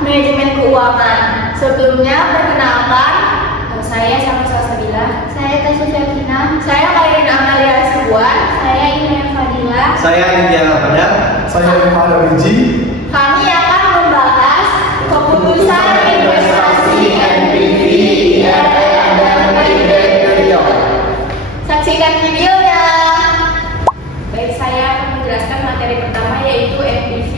manajemen keuangan. Sebelumnya perkenalkan, saya Sama Salsabila. Saya Tasya Syakina. Saya Kairin Amalia Sibuan. Saya Ina Fadila. Saya Indiana Padang. Saya Fahad Biji. Kami akan membahas keputusan investasi NPV dan video. Saksikan videonya. Baik, saya akan menjelaskan materi pertama yaitu NPV,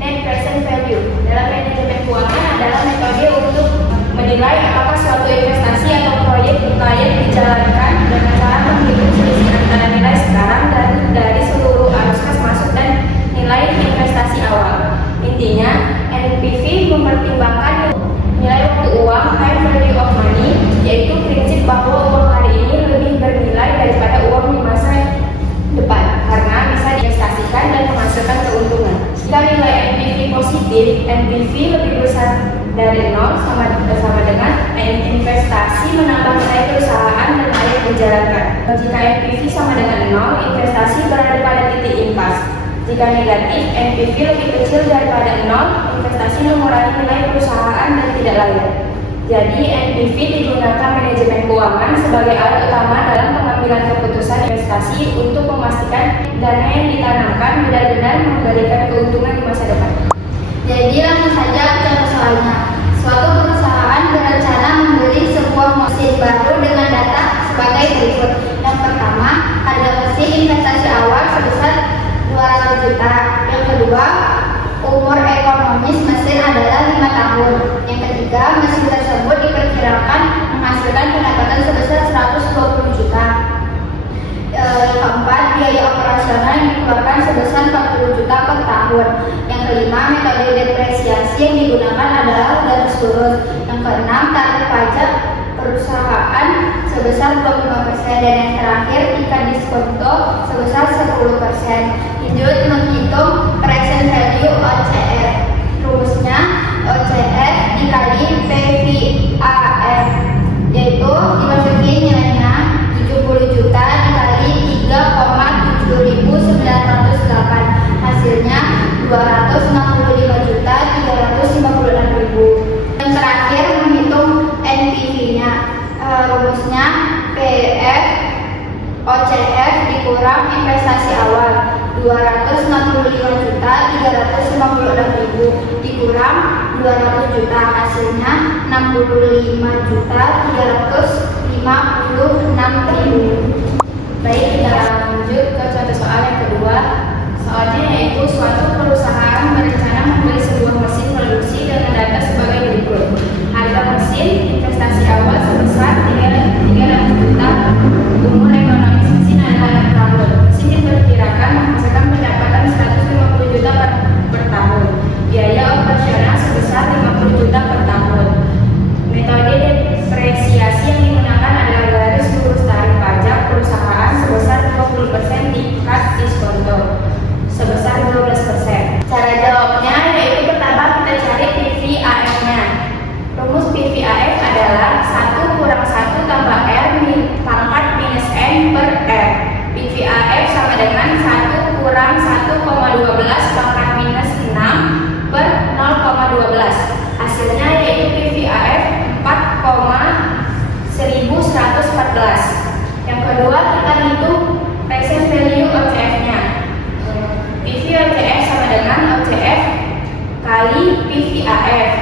Net Present Value. Dalam manajemen keuangan adalah metode untuk menilai apakah suatu investasi atau proyek layak dijalankan dengan cara menghitung selisih antara nilai sekarang dan dari seluruh arus kas masuk dan nilai investasi awal. Intinya, NPV mempertimbangkan nilai waktu uang, time value of money, yaitu prinsip bahwa uang hari ini lebih bernilai daripada uang di masa depan karena bisa diinvestasikan dan menghasilkan keuntungan. Jika nilai NPV positif, NPV lebih besar dari 0 sama dengan investasi menambah nilai perusahaan dan layak dijalankan. Jika NPV sama dengan 0, investasi berada pada titik impas. Jika negatif, NPV lebih kecil daripada 0, investasi mengurangi nilai perusahaan dan tidak layak. Jadi NPV digunakan manajemen keuangan sebagai alat utama dalam pengambilan keputusan investasi untuk memastikan dana yang ditanamkan benar-benar memberikan keuntungan di masa depan. Jadi langsung saja ke contoh soalnya. Suatu perusahaan berencana membeli sebuah mesin baru dengan data sebagai berikut. Yang pertama, harga mesin investasi awal sebesar 200 juta. Yang kedua, umur ekonomis mesin adalah 5 tahun. Yang ketiga, mesin tersebut diperkirakan menghasilkan pendapatan sebesar 120 juta. Yang keempat, biaya operasional yang dikeluarkan sebesar 40 juta per tahun. Yang kelima, metode depresiasi yang digunakan adalah garis lurus. Yang keenam, tarif pajak perusahaan sebesar 25% dan yang terakhir, ikan diskonto sebesar 10%. Lanjut menghitung present value OCF. Rumusnya OCF dikali PVAF, yaitu dimasuki nilainya 70 juta dikali 3,7908, hasilnya 265 juta 356 ribu. Yang terakhir menghitung NPV-nya. Rumusnya PF OCF dikurang investasi awal 265 juta 356 ribu dikurang 200 juta, hasilnya 65 juta 356 ribu. Baik, kita lanjut ke contoh soal yang kedua. Soalnya yaitu suatu perusahaan berencana membeli sebuah mesin produksi dengan data sebagai berikut. Harga mesin investasi awal sebesar 300 juta. Umur ekonomis mesin adalah 6 tahun. Mesin diperkirakan menghasilkan pendapatan 150 juta per tahun. Biaya operasional sebesar 50 juta per tahun. Metode depresiasi yang digunakan adalah garis lurus tarif pajak perusahaan sebesar 20% tingkat diskonto sebesar 12%. Cara jawabnya yaitu pertama kita cari PVAF-nya. Rumus PVAF adalah 1 kurang 1 tambah R pangkat minus N per R. PVAF sama dengan 1 kurang 1,12 pangkat minus 6 per 0,12. Hasilnya yaitu PVAF 4,1114. Yang kedua kita hitung present value OCF-nya. PV OCF sama dengan OCF kali PVAF.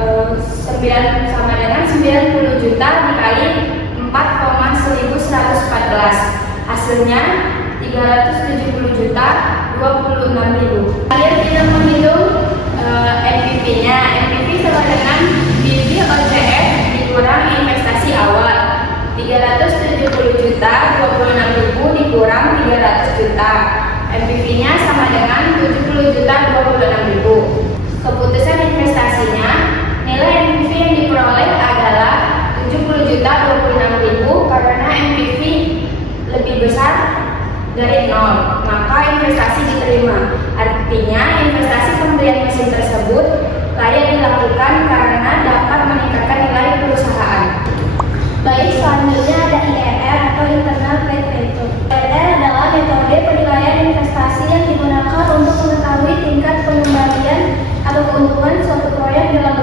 9 sama dengan 90 juta dikali 4,1114. Hasilnya 370 juta 26 ribu. Kemudian kita menghitung NPV-nya. NPV sama dengan PV OCF dikurang investasi awal. 370 juta 26 ribu dikurang 300 juta. NPV-nya sama dengan 70 juta 26 ribu. Keputusan investasinya, nilai NPV yang diperoleh adalah 70 juta 26 ribu karena NPV lebih besar dari 0, maka investasi diterima. Artinya investasi pembelian mesin tersebut layak dilakukan karena dapat meningkatkan nilai perusahaan. Baik, selanjutnya ada IRR atau Internal Rate of Return. IRR adalah metode penilaian investasi yang digunakan untuk mengetahui tingkat pengembalian atau keuntungan suatu proyek dalam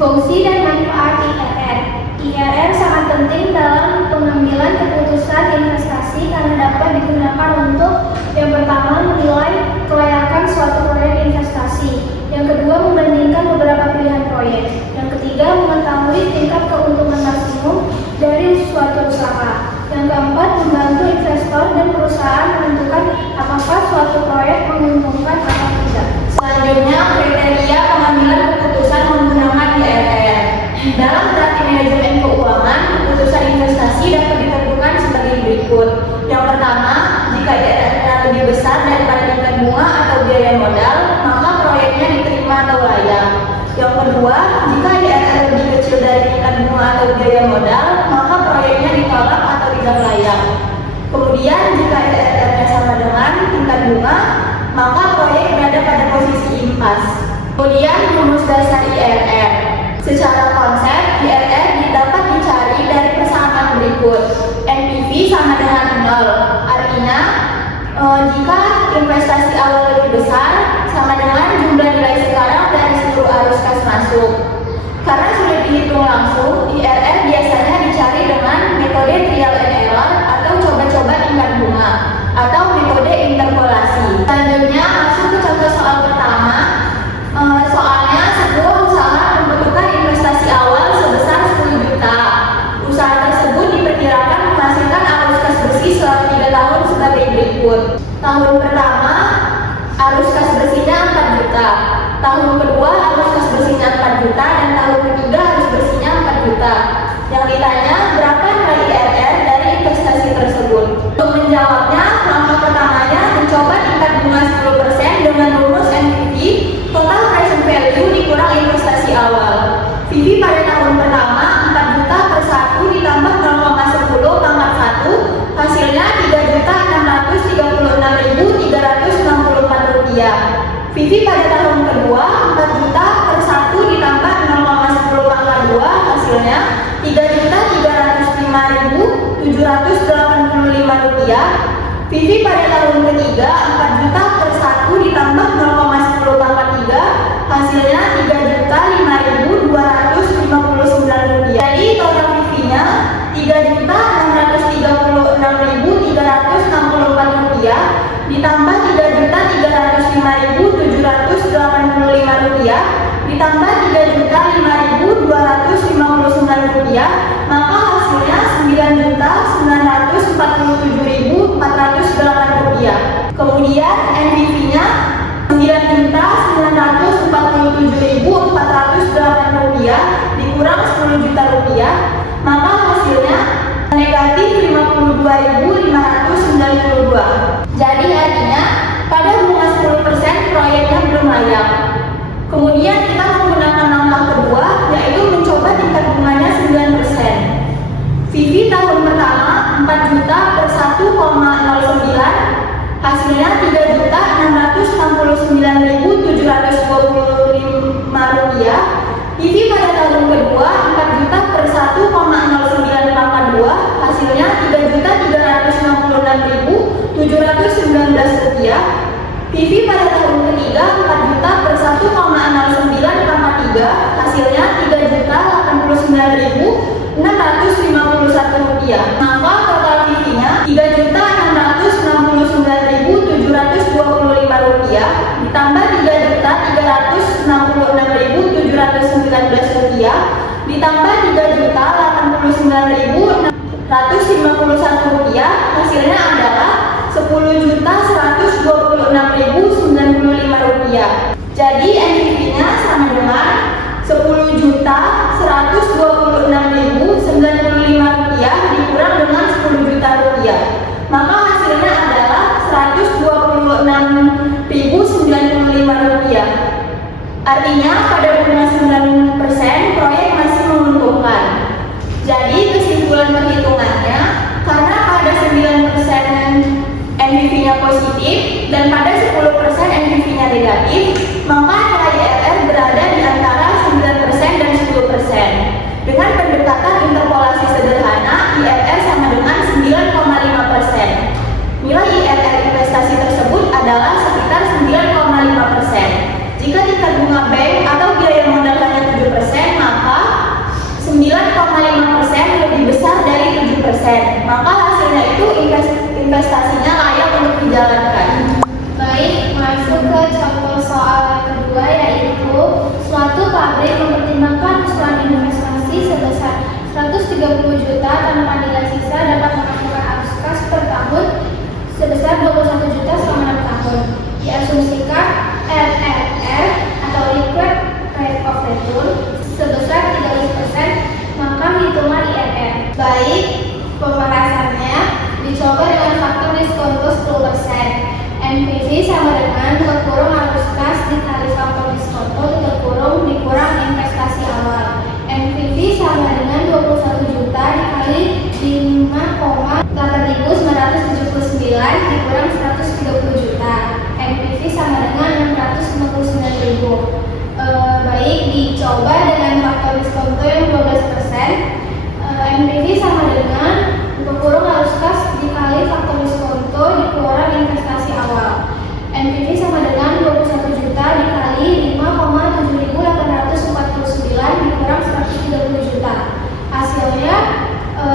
Fungsi dan manfaat IRR. IRR sangat penting dalam pengambilan keputusan investasi karena dapat digunakan untuk yang pertama menilai kelayakan suatu proyek investasi, yang kedua membandingkan beberapa pilihan proyek, yang ketiga mengetahui tingkat keuntungan maksimum dari suatu usaha, yang keempat membantu investor dan perusahaan menentukan apakah suatu proyek menguntungkan atau tidak. Selanjutnya, kriteria pengambilan keputusan menggunakan IRR. Dalam strategi manajemen keuangan, keputusan investasi dapat ditentukan sebagai berikut. Yang pertama, jika IRR lebih besar daripada tingkat bunga atau biaya modal, maka proyeknya diterima atau layak. Yang kedua, jika IRR lebih kecil dari tingkat bunga atau biaya modal, maka proyeknya ditolak atau tidak layak. Kemudian, jika IRR-nya sama dengan tingkat bunga, maka proyek berada pada posisi impas. Kemudian, rumus dasar IRR. Secara konsep, IRR dapat dicari dari persamaan berikut. NPV sama dengan 0. Artinya, jika investasi awal lebih besar, sama dengan jumlah nilai sekarang dari seluruh arus kas masuk. Karena sudah dihitung langsung, IRR biasanya dicari dengan metode trial and error atau coba-coba tingkat bunga atau metode interpolasi. Selanjutnya masuk ke contoh soal pertama. Soalnya sebuah usaha membutuhkan investasi awal sebesar 10 juta. Usaha tersebut diperkirakan menghasilkan arus kas bersih selama 3 tahun sebagai berikut. Tahun pertama arus kas bersihnya 4 juta. Tahun kedua arus kas bersihnya 4 juta dan tahun ketiga arus bersihnya 4 juta. Yang ditanya berapa nilai IRR dari investasi tersebut? Untuk menjawabnya, langkah pertamanya mencoba tingkat bunga 10% dengan rumus NPV, total present value dikurang investasi awal. PV pada tahun pertama 4 juta per 1 ditambah 0,10 pangkat 1, hasilnya 3.636.364 rupiah. PV pada tahun kedua 4 juta per 1 ditambah 0,10 pangkat 2, hasilnya 3.305.785 rupiah. PV pada tahun ketiga 4 juta per 1 ditambah 0,10 pangkat 3, hasilnya 3.005.259 rupiah. Jadi total PV-nya 3.636.364 rupiah ditambah 3.305.785 rupiah ditambah 3.005.259 rupiah, maka hasilnya 9.947.408 rupiah. Kemudian NPV-nya 9.947.408 rupiah dikurang 10 juta rupiah, maka hasilnya negatif 52.592. Jadi artinya pada bunga 10% proyeknya belum layak. Kemudian kita menggunakan langkah kedua, yaitu mencoba tingkat bunganya 9%. PV tahun pertama 4 juta per 1,09, hasilnya 3.669.725 rupiah. PV pada tahun kedua 4 juta per 1,09 pangkat 2, hasilnya 3.366.719 rupiah. PV pada tahun ketiga 4 juta per 1,09 pangkat 3, hasilnya 3.089.651 rupiah. Maka total PV-nya 3.669.725 rupiah ditambah 3.366.719 rupiah ditambah 3.089.151 rupiah, hasilnya adalah 10.126.095 rupiah. Jadi NPV-nya sama dengan 10.126.095 rupiah dikurang dengan 10 juta rupiah. Maka hasilnya adalah 126.095 rupiah. Artinya pada bunga 9% proyek masih menguntungkan. Jadi kesimpulan perhitungannya, karena pada 9% NPV-nya positif dan pada 10% NPV-nya negatif, maka nilai IRR berada di antara 9% dan 10%. Dengan pendekatan interpolasi sederhana, IRR sama dengan 9,5%. Nilai IRR investasi tersebut adalah sekitar 9,5%. Jika tingkat bunga bank atau biaya modal hanya 7%, kali mempertimbangkan usulan investasi sebesar 130 juta tanpa nilai sisa dapat menghasilkan arus kas per tahun sebesar 21 juta selama 6 tahun. Diasumsikan RRR atau Required Rate of Return sebesar 30%, maka hitungan IRR. Baik, pembahasannya dicoba dengan faktor diskonto 10%. NPV sama dengan kurang arus kas dikali faktor diskonto dikurang investasi awal. NPV sama dengan 21 juta dikali 5,8979 dikurang 130 juta. NPV sama dengan 659.000. Baik, dicoba dengan faktor diskonto yang 12%. NPV sama dengan kurang arus kas dikali faktor diskonto dikurang investasi awal. NPV sama dengan 21 juta dikali 5,7849 dikurang 130 juta. Hasilnya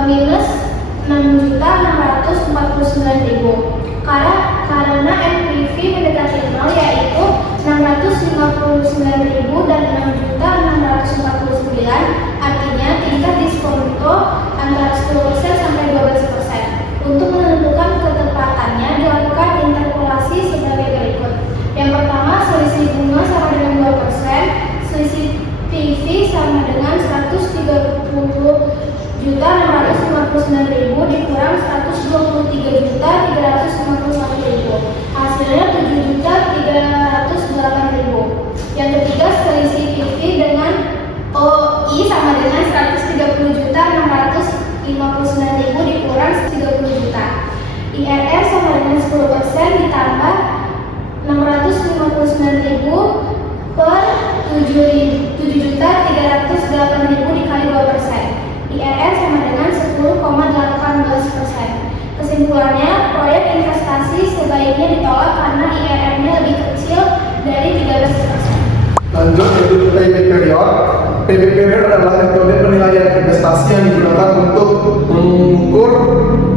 minus 6.649.000. Karena NPV mendekati 0 yaitu 659.000 dan 6.649, artinya tingkat diskonto antara 10% sampai 12%. Untuk menentukan ketepatannya dilakukan interpolasi sebagai berikut. Yang pertama, selisih bunga sama dengan 2%, selisih PV sama dengan 130.659.000 dikurang 123.351.000. Hasilnya 7.308.000. Yang ketiga, selisih PV dengan OI sama dengan 130.659.000 dikurang 30 juta. IRR sama dengan 10% ditambah 659.000 per 7.308.000 dikali 2%. IRR sama dengan 10,18%. Kesimpulannya, proyek investasi sebaiknya ditolak karena IRR-nya lebih kecil dari 13%. Lanjut yaitu payback period. Payback period adalah metode penilaian investasi yang digunakan untuk mengukur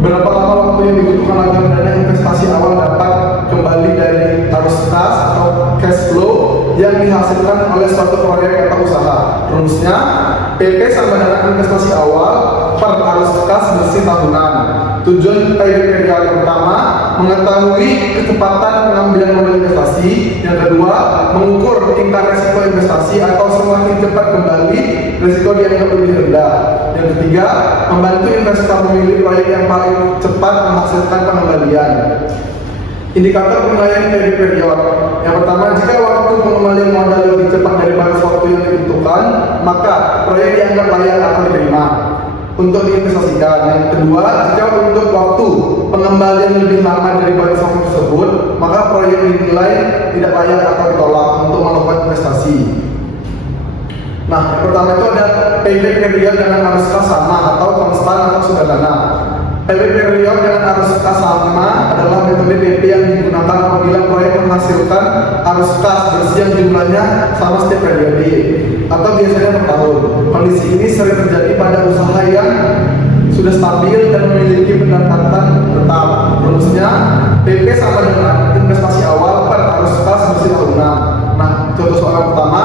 berapa lama waktu yang dibutuhkan agar dana investasi awal dapat kembali dari arus kas atau cash flow yang dihasilkan oleh suatu proyek atau usaha. Rumusnya, PP sama dengan investasi awal per arus kas bersih tahunan. Tujuan payback period yang pertama, mengetahui kecepatan pengambilan modal investasi. Yang kedua, mengukur tingkat resiko investasi atau semakin cepat kembali resiko dianggap lebih rendah. Yang ketiga, membantu investor memilih proyek yang paling cepat menghasilkan pengembalian. Indikator penilaian payback period. Yang pertama, jika waktu pengembalian modal lebih cepat dari batas waktu yang dibutuhkan, maka proyek dianggap layak atau diterima untuk diinvestasikan. Yang kedua, jika untuk waktu pengembalian lebih lama dari batas waktu tersebut, maka proyek dinilai tidak layak atau ditolak untuk melakukan investasi. Nah, yang pertama itu ada payback period dengan arus kas sama atau konstan atau sederhana. Payback period dengan arus kas sama adalah metode PP yang digunakan apabila proyek menghasilkan arus kas bersih yang jumlahnya sama setiap periode atau biasanya per tahun. Kondisi ini sering terjadi pada usaha yang sudah stabil dan memiliki pendapatan tetap. Rumusnya, PP sama dengan investasi awal per arus kas bersih tahunan. Nah, contoh soal pertama,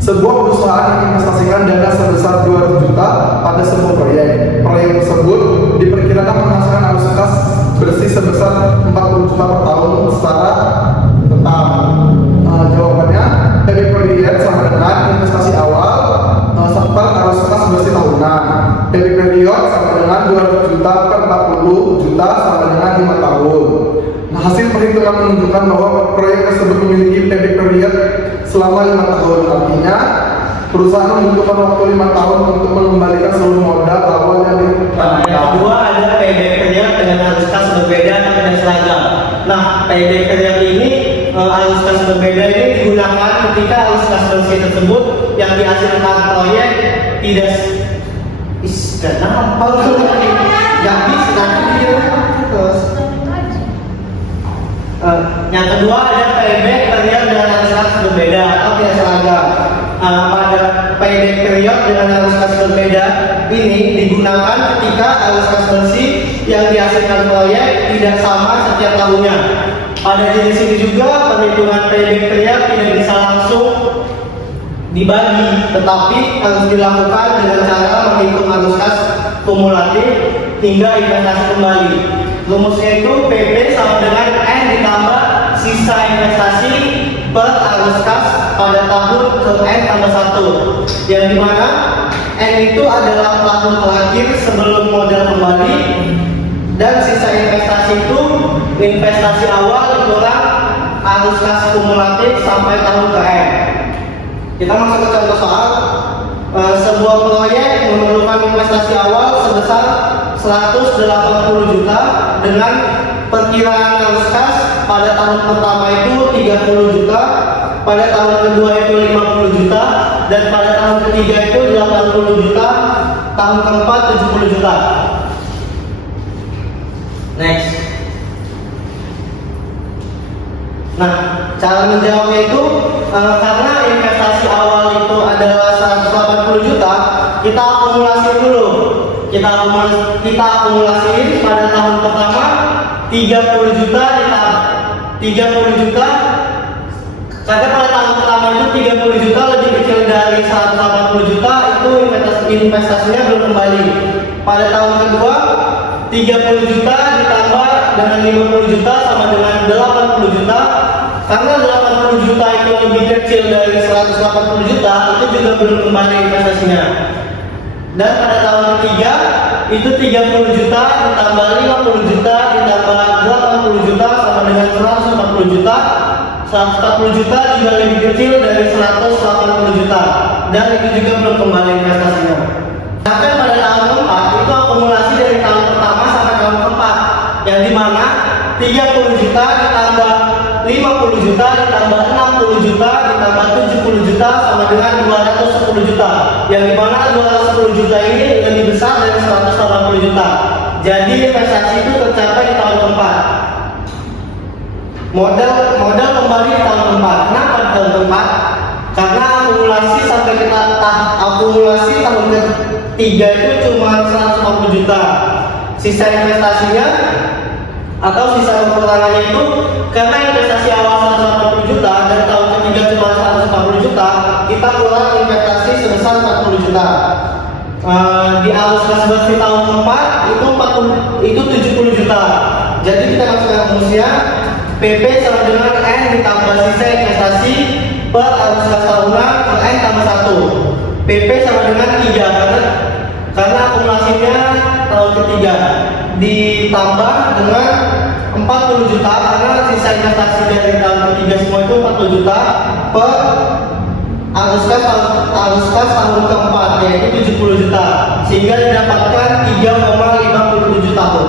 sebuah perusahaan menginvestasikan dana sebesar 200 juta pada sebuah proyek. Proyek tersebut diperkirakan menghasilkan arus kas bersih sebesar 40 juta per tahun secara tetap. Jawabannya, payback period sama dengan investasi awal per arus kas bersih tahunan. Payback period sama dengan 200 juta per 40 juta sama dengan 5 tahun. Nah, hasil perhitungan menunjukkan bahwa proyek tersebut memiliki payback period selama 5 tahun. Artinya, perusahaan membutuhkan waktu 5 tahun untuk mengembalikan seluruh modal awal yang Yang kedua ada payback period dengan arus kas berbeda dan seragam. Nah, payback period ini arus kas berbeda ini digunakan ketika arus kas bersih tersebut yang dihasilkan proyek tidak kenapa nggak bisa nanti terus. Yang kedua ada payback period dengan arus kas berbeda atau tidak seragam. Pada payback period dengan arus kas berbeda ini digunakan ketika arus kas bersih yang dihasilkan proyek tidak sama setiap tahunnya. Pada jenis ini juga perhitungan payback period tidak bisa langsung dibagi, tetapi harus dilakukan dengan cara menghitung arus kas kumulatif hingga investasi kembali. Rumusnya itu PP sama dengan N ditambah sisa investasi per arus kas pada tahun ke N tambah 1, yang dimana N itu adalah tahun terakhir sebelum modal kembali, dan sisa investasi itu investasi awal dikurang arus kas kumulatif sampai tahun ke N. Kita masuk ke contoh soal. Sebuah proyek memerlukan investasi awal sebesar 180 juta dengan perkiraan arus kas pada tahun pertama itu 30 juta, pada tahun kedua itu 50 juta, dan pada tahun ketiga itu 80 juta, tahun keempat 70 juta. Next. Nah, cara menjawabnya itu karena investasi awal itu adalah 180 juta, kita akumulasi dulu. Kita akumulasiin pada tahun pertama 30 juta ditambah 30 juta. Karena pada tahun pertama itu 30 juta lebih kecil dari 180 juta, itu investasinya belum kembali. Pada tahun kedua 30 juta ditambah dengan 50 juta sama dengan 80 juta. Karena 80 juta itu lebih kecil dari 180 juta, itu juga belum kembali investasinya. Dan pada tahun ketiga itu 30 juta ditambah 50 juta ditambah 80 juta sama dengan 140 juta. 140 juta juga lebih kecil dari 180 juta, dan itu juga belum kembali investasinya. Bahkan pada tahun keempat itu akumulasi dari tahun pertama sampai tahun keempat, yang dimana 30 juta ditambah 50 juta ditambah 60 juta ditambah 70 juta sama dengan 210 juta, yang dimana 210 juta ini lebih besar dari 180 juta. Jadi investasi itu tercapai di tahun keempat. Modal kembali di tahun keempat. Kenapa di tahun keempat? Karena akumulasi sampai kita akumulasi tahun ketiga itu cuma 140 juta. Sisa investasinya atau sisa kekurangannya itu karena investasi awal 180 juta dan tahun ketiga cuma 140 juta, kita keluar investasi sebesar 40 juta. Di arus kas bersih tahun keempat itu 70 juta. Jadi kita masukkan rumusnya PP sama dengan N ditambah sisa investasi per arus kas tahunan per N tambah 1. PP sama dengan 3 karena akumulasinya tahun ketiga, ditambah dengan 40 juta karena sisa investasi dari tahun ketiga semua itu 40 juta per arus kas tahun keempat, yaitu 70 juta, sehingga didapatkan 3,57 tahun.